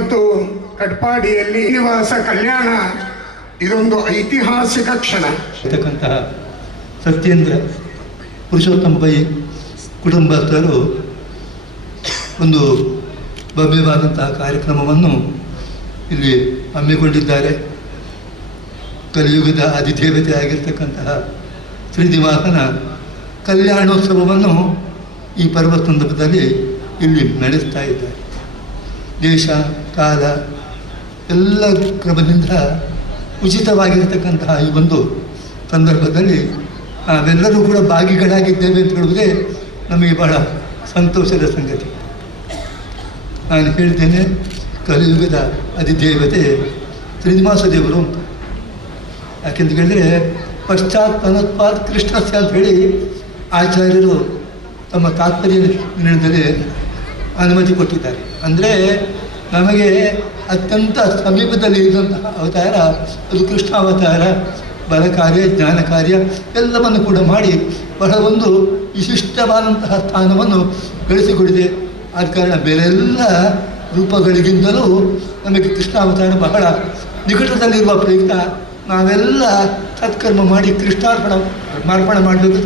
ಇವತ್ತು ಕಟ್ಪಾಡಿಯಲ್ಲಿ ಶ್ರೀನಿವಾಸ ಕಲ್ಯಾಣ ಇದೊಂದು ಐತಿಹಾಸಿಕ ಕ್ಷಣ. ಇರ್ತಕ್ಕಂತಹ ಸತ್ಯೇಂದ್ರ ಪುರುಷೋತ್ತಮ ಪೈ ಕುಟುಂಬಸ್ಥರು ಒಂದು ಭವ್ಯವಾದಂತಹ ಕಾರ್ಯಕ್ರಮವನ್ನು ಇಲ್ಲಿ ಹಮ್ಮಿಕೊಂಡಿದ್ದಾರೆ. ಕಲಿಯುಗದ ಅಧಿದೇವತೆ ಆಗಿರ್ತಕ್ಕಂತಹ ಶ್ರೀನಿವಾಸನ ಕಲ್ಯಾಣೋತ್ಸವವನ್ನು ಈ ಪರ್ವ ಸಂದರ್ಭದಲ್ಲಿ ಇಲ್ಲಿ ನಡೆಸ್ತಾ ಇದ್ದಾರೆ. ದೇಶ ಕಾಲ ಎಲ್ಲ ಕ್ರಮದಿಂದ ಉಚಿತವಾಗಿರತಕ್ಕಂತಹ ಈ ಒಂದು ಸಂದರ್ಭದಲ್ಲಿ ನಾವೆಲ್ಲರೂ ಕೂಡ ಭಾಗಿಗಳಾಗಿದ್ದೇವೆ ಅಂತ ಹೇಳುವುದೇ ನಮಗೆ ಬಹಳ ಸಂತೋಷದ ಸಂಗತಿ. ನಾನು ಹೇಳ್ತೇನೆ, ಕಲಿಯುಗದ ಅಧಿದೇವತೆ ಶ್ರೀನಿವಾಸ ದೇವರು ಅಂತ. ಯಾಕೆಂತ ಹೇಳಿದರೆ ಪಶ್ಚಾತ್ ಪನತ್ಪಾತ್ ಕೃಷ್ಣಸ್ಯ ಅಂತ ಹೇಳಿ ಆಚಾರ್ಯರು ತಮ್ಮ ತಾತ್ಪರ್ಯ ನಿರ್ಣಯದಲ್ಲಿ ಅನುಮತಿ ಕೊಟ್ಟಿದ್ದಾರೆ. ಅಂದರೆ ನಮಗೆ ಅತ್ಯಂತ ಸಮೀಪದಲ್ಲಿ ಇರುವಂತಹ ಅವತಾರ ಅದು ಕೃಷ್ಣ ಅವತಾರ. ಬಲ ಕಾರ್ಯ, ಜ್ಞಾನ ಕಾರ್ಯ ಎಲ್ಲವನ್ನು ಕೂಡ ಮಾಡಿ ಬಹಳ ಒಂದು ವಿಶಿಷ್ಟವಾದಂತಹ ಸ್ಥಾನವನ್ನು ಗಳಿಸಿಕೊಡಿದೆ. ಆದ ಕಾರಣ ಬೇರೆಲ್ಲ ರೂಪಗಳಿಗಿಂತಲೂ ನಮಗೆ ಕೃಷ್ಣ ಅವತಾರ ಬಹಳ ನಿಕಟದಲ್ಲಿರುವ ಪ್ರಯುಕ್ತ ನಾವೆಲ್ಲ ಸತ್ಕರ್ಮ ಮಾಡಿ ಕೃಷ್ಣಾರ್ಪಣೆ ಮಾಡಬೇಕು.